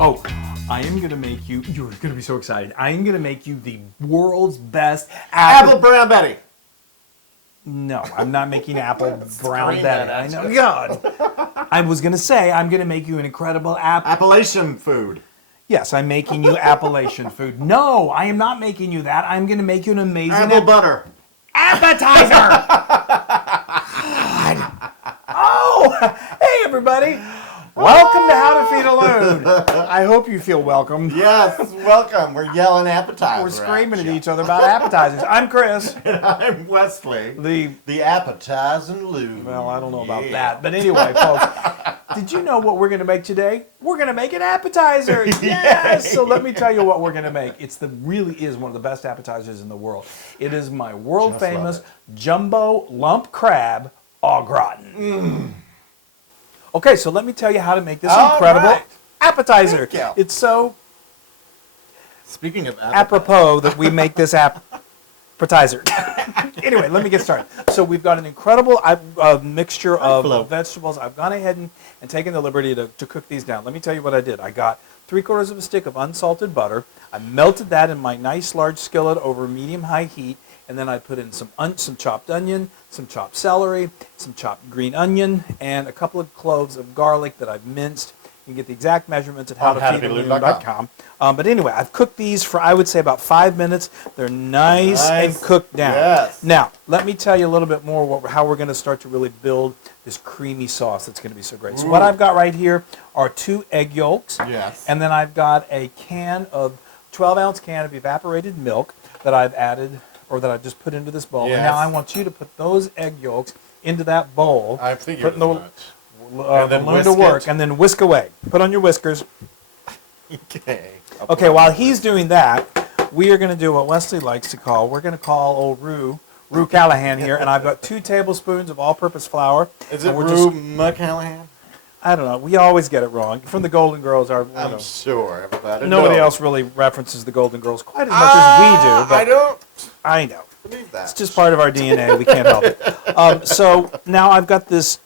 Oh, I am going to make you, you're going to be so excited. I am going to make you the world's best Apple brown Betty. No, I'm not making apple brown Scream Betty. that I at know. you. God. I was going to say, I'm going to make you an incredible Appalachian food. Yes, I'm making you Appalachian food. No, I am not making you that. I'm going to make you an amazing Apple butter. appetizer. God. Oh, hey everybody. Welcome to How to Feed a Loon. I hope you feel welcome. Yes, welcome. We're yelling appetizers. We're screaming at each other about appetizers. I'm Chris. And I'm Wesley. The appetizing Loon. Well, I don't know about that. But anyway, folks, did you know what we're going to make today? We're going to make an appetizer. Yes! So let me tell you what we're going to make. Really is one of the best appetizers in the world. It is my world famous jumbo lump crab au gratin. Okay, so let me tell you how to make this incredible appetizer. Thank you. It's so Speaking of apropos that we make this appetizer. Anyway, let me get started. So we've got an incredible mixture of vegetables. I've gone ahead and taken the liberty to cook these down. Let me tell you what I did. I got 3/4 of a stick of unsalted butter. I melted that in my nice large skillet over medium-high heat, and then I put in some chopped onion, some chopped celery, some chopped green onion, and a couple of cloves of garlic that I've minced. You can get the exact measurements at howtofeedaloon.com. But anyway, I've cooked these for, I would say, about 5 minutes. They're nice and cooked down. Yes. Now, let me tell you a little bit more how we're going to start to really build this creamy sauce that's going to be so great. So what I've got right here are 2 egg yolks. Yes. And then I've got a 12-ounce can of evaporated milk that I've added, or that I've just put into this bowl. Yes. And now I want you to put those egg yolks into that bowl. I figured as much. And then Loon to work, and then whisk away. Put on your whiskers. Okay. Okay, while he's doing that, we are going to do what Wesley likes to call, we're going to call old Rue Callahan here, and I've got 2 tablespoons of all-purpose flour. Is it Rue McCallahan? I don't know. We always get it wrong. From the Golden Girls, I'm sure everybody nobody knows. else really references the Golden Girls quite as much as we do. But I know. Believe that. It's just part of our DNA. We can't help it. So now I've got this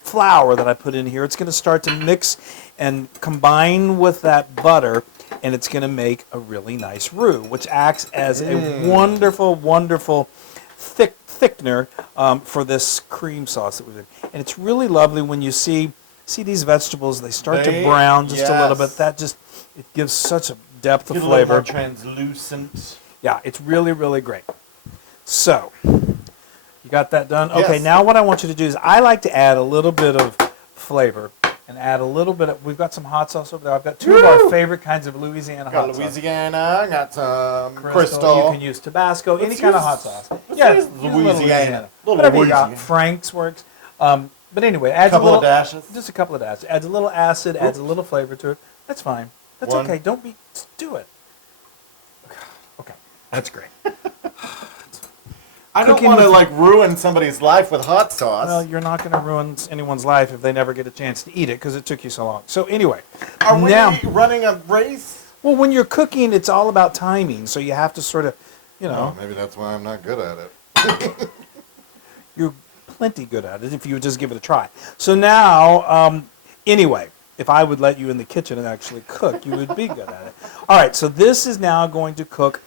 flour that I put in here. It's going to start to mix and combine with that butter, and it's going to make a really nice roux, which acts as a wonderful, wonderful thickener for this cream sauce that we did. And it's really lovely when you see these vegetables. They start to brown just a little bit. It gives such a depth of flavor. A little more translucent. Yeah, it's really, really great. So, you got that done? Yes. Okay, now what I want you to do is I like to add a little bit of flavor and add a little bit of, we've got some hot sauce over there. I've got 2 of our favorite kinds of Louisiana hot sauce. Got Louisiana, got some Crystal. You can use Tabasco, any kind of hot sauce. Yeah, Louisiana. Whatever you got. Frank's works. But anyway, adds a little dashes. Just a couple of dashes. Adds a little acid, adds a little flavor to it. That's fine. That's okay. Just do it. Okay, that's great. I don't want to ruin somebody's life with hot sauce. Well, you're not going to ruin anyone's life if they never get a chance to eat it because it took you so long. So anyway, are we running a race? Well, when you're cooking, it's all about timing. So you have to sort of, Oh, maybe that's why I'm not good at it. You're plenty good at it if you would just give it a try. So now, anyway, if I would let you in the kitchen and actually cook, you would be good at it. All right, so this is now going to cook.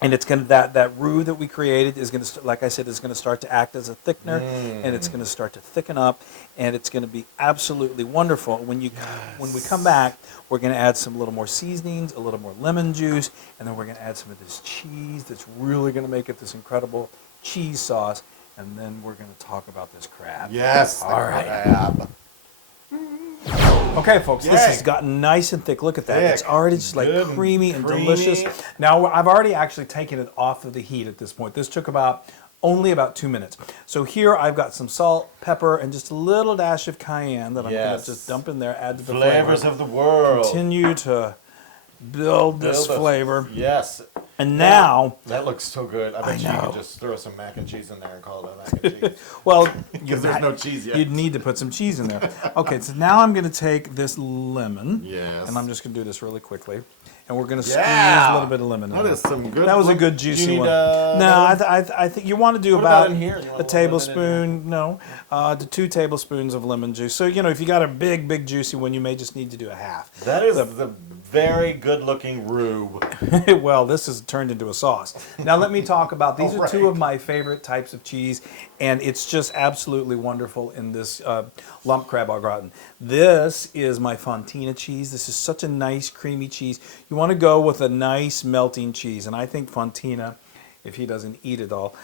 And it's going to, that roux that we created is going to, like I said, is going to start to act as a thickener, and it's going to start to thicken up, and it's going to be absolutely wonderful. When we come back, we're going to add some little more seasonings, a little more lemon juice, and then we're going to add some of this cheese that's really going to make it this incredible cheese sauce, and then we're going to talk about this crab. Yes, all right. Crab. Okay, folks, this has gotten nice and thick. Look at that. It's already just creamy and delicious. Now, I've already actually taken it off of the heat at this point. This took only about 2 minutes. So here I've got some salt, pepper, and just a little dash of cayenne that I'm going to just dump in there, add to the flavors of the world. Continue to build this flavor. Yes. And now... That looks so good. I bet you could just throw some mac and cheese in there and call it a mac and cheese. Well, because there's no cheese yet. You'd need to put some cheese in there. Okay, so now I'm going to take this lemon. Yes. And I'm just going to do this really quickly. and we're going to squeeze a little bit of lemon in That there. is some good. That was a good juicy do you need, one. No, I think you want to do What about about in here? You want a a little tablespoon, no, to 2 tablespoons of lemon juice. So, you know, if you got a big juicy one, you may just need to do a half. That is the very good-looking rube. Well, this has turned into a sauce. Now let me talk about, these are two right. of my favorite types of cheese, and it's just absolutely wonderful in this lump crab au gratin. This is my Fontina cheese. This is such a nice creamy cheese. You want to go with a nice melting cheese, and I think Fontina, if he doesn't eat it all,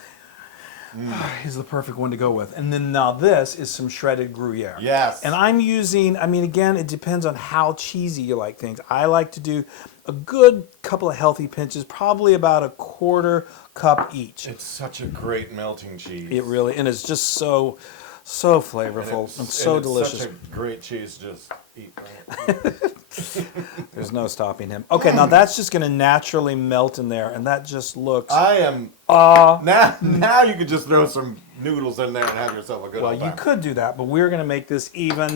is the perfect one to go with. And then now this is some shredded Gruyere. Yes. And I'm using, I mean, again, it depends on how cheesy you like things. I like to do a good couple of healthy pinches, probably about a 1/4 cup each. It's such a great melting cheese. It really, and it's just so flavorful and so delicious. Such a great cheese to just eat. Right? There's no stopping him. Okay, now that's just going to naturally melt in there, and that just looks. I am. Now you could just throw some noodles in there and have yourself a good. Well, old you time. could do that, but we're going to make this even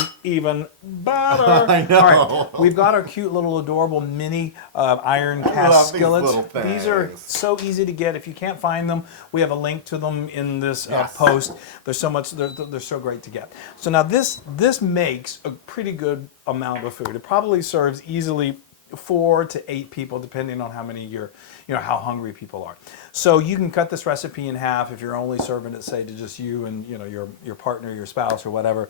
better. I know. All right, we've got our cute little adorable mini iron love cast these skillets. little These are things. so easy to get. If you can't find them, we have a link to them in this Yes. post. There's so much. They're so great to get. So now this makes a pretty good amount of food. It probably serves easily 4 to 8 people, depending on how many how hungry people are. So you can cut this recipe in half if you're only serving it, say, to just you and your partner, your spouse, or whatever.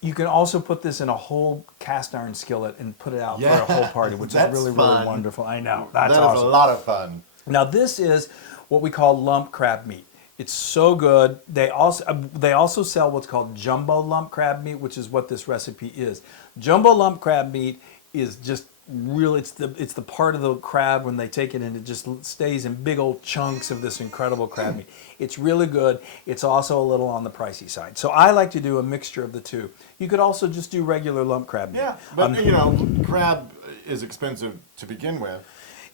You can also put this in a whole cast iron skillet and put it out for a whole party, which is That's really fun. wonderful. I know, that's That is awesome. a lot of fun. Now this is what we call lump crab meat. It's so good. They also sell what's called jumbo lump crab meat, which is what this recipe is. Jumbo lump crab meat is just really, it's the part of the crab when they take it and it just stays in big old chunks of this incredible crab meat. It's really good. It's also a little on the pricey side. So I like to do a mixture of the two. You could also just do regular lump crab meat. Yeah, but crab is expensive to begin with.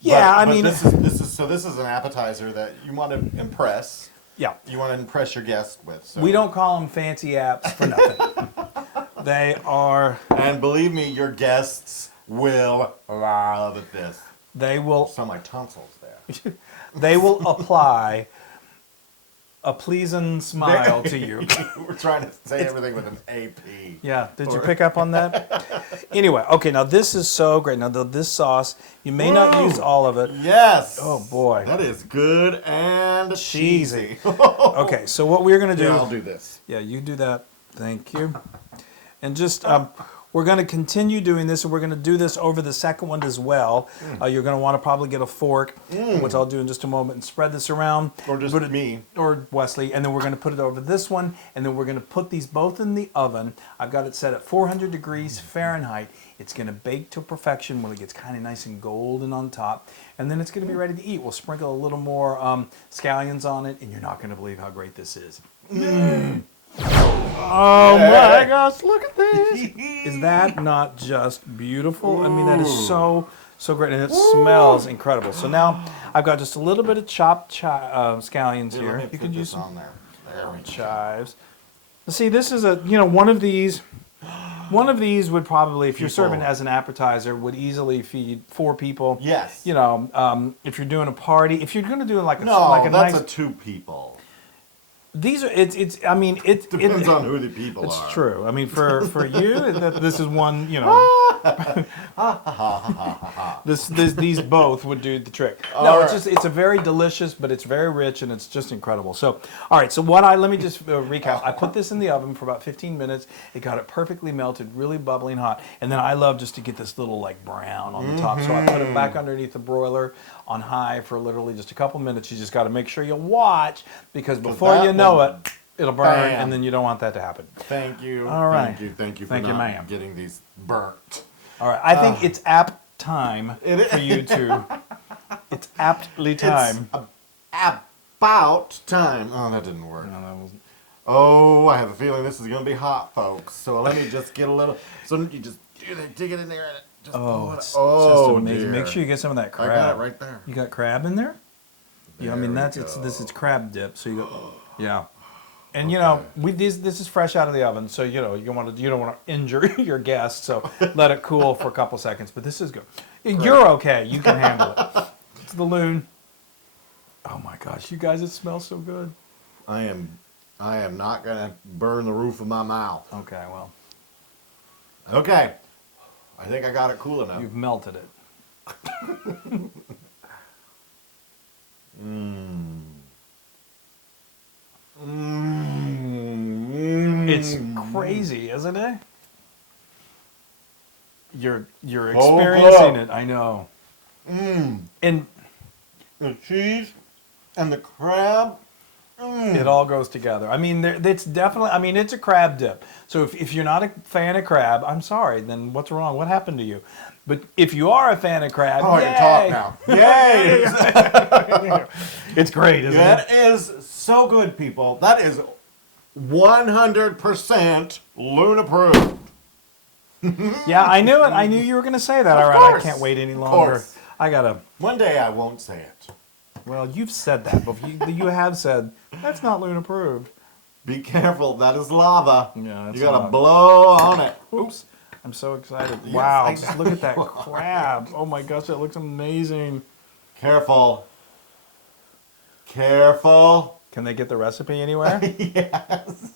Yeah, But I mean, this is an appetizer that you want to impress. yeah. You want to impress your guest with. So. We don't call them fancy apps for nothing. They are. And believe me, your guests will love this. They will. So my tonsils there. They will apply a pleasing smile to you. We're trying to say everything with an AP. Yeah, did you pick up on that? Anyway, okay, now this is so great. Now this sauce, you may not use all of it. Yes. Oh boy. That is good and cheesy. Okay, so what we're going to do... Yeah, I'll do this. Yeah, you do that. Thank you. And just... we're going to continue doing this, and we're going to do this over the second one as well. You're going to want to probably get a fork, which I'll do in just a moment, and spread this around. Or just me. Or Wesley. And then we're going to put it over this one, and then we're going to put these both in the oven. I've got it set at 400 degrees Fahrenheit. It's going to bake to perfection when it gets kind of nice and golden on top. And then it's going to be ready to eat. We'll sprinkle a little more scallions on it, and you're not going to believe how great this is. Oh my gosh, look at this. Is that not just beautiful? I mean, that is so great, and it smells incredible. So now I've got just a little bit of chopped scallions here. You could use some on there. There we go. chives. See, this is one of these would probably, if you're serving as an appetizer, would easily feed 4 people. Yes. If you're doing a party, if you're going to do like a that's nice... a 2 people. These are, I mean, Depends on who the people are. It's true. I mean, for you, this is one, these both would do the trick. No, it's a very delicious, but it's very rich, and it's just incredible. So, all right, so let me just recap. I put this in the oven for about 15 minutes. It got it perfectly melted, really bubbling hot. And then I love just to get this little, like, brown on the top. So I put it back underneath the broiler on high for literally just a couple minutes. You just got to make sure you watch, because before you know it, it'll burn, bam. and then you don't want that to happen. Thank you. All right. Thank you for Thank you, not ma'am. getting these burnt. All right, I think it's apt time for you to. It's aptly time. It's about time. Oh, that didn't work. No, that wasn't. Oh, I have a feeling this is going to be hot, folks. So let me just get a little. So you just dig it in there and just pull it. It's just amazing. Dear. Make sure you get some of that crab. I got it right there. You got crab in there? Yeah, I mean There this is crab dip. So you got, yeah. And you know, this is fresh out of the oven, so you know you don't want to injure your guests. So let it cool for a couple seconds. But this is good. You're okay. You can handle it. It's the Loon. Oh my gosh, you guys! It smells so good. I am not gonna burn the roof of my mouth. Okay, well, Okay, I think I got it cool enough. you've melted it. It's crazy, isn't it? You're experiencing it. I know. And The cheese and the crab. it all goes together. I mean, it's definitely. I mean, it's a crab dip. So if you're not a fan of crab, I'm sorry. Then what's wrong? What happened to you? But if you are a fan of crab, Oh, I yay! can talk now. Yay! It's great, isn't it? That is so good, people. That is 100% Loon approved. Yeah, I knew it. I knew you were going to say that. Of All right, course. I can't wait any Of longer. course. I gotta. One day I won't say it. Well, you've said that before. You have said that's not Loon approved. Be careful, that is lava. Yeah, that's you gotta lava. blow on it. Oops. I'm so excited. Yes, Wow, I just know look at that you are. crab. Oh my gosh, that looks amazing. Careful. Careful. Can they get the recipe anywhere? Yes.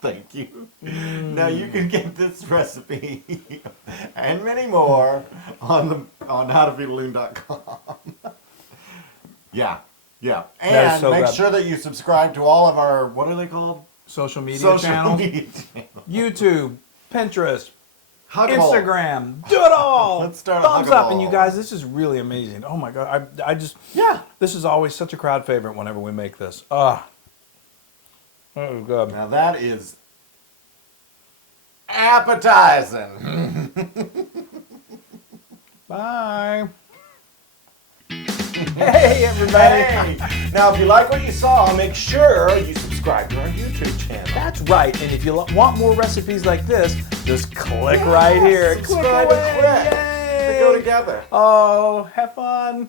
Thank you. Now you can get this recipe and many more on howtofeedaloon.com. Yeah. Yeah. That is And so make good. sure that you subscribe to all of our, what are they called? Social media Social channels. media channels. YouTube, Pinterest, Huggable. Instagram. Do it all. Let's start a Thumbs up. And Huggable. you guys, this is really amazing. Oh my God. I just, Yeah. this is always such a crowd favorite whenever we make this. Ah. Oh, good. Now that is appetizing. Bye. Hey, everybody. Hey! Now, if you like what you saw, make sure you subscribe to our YouTube channel. That's right. And if you want more recipes like this, just click right here. Subscribe and click. Yay. They go together. Oh, have fun.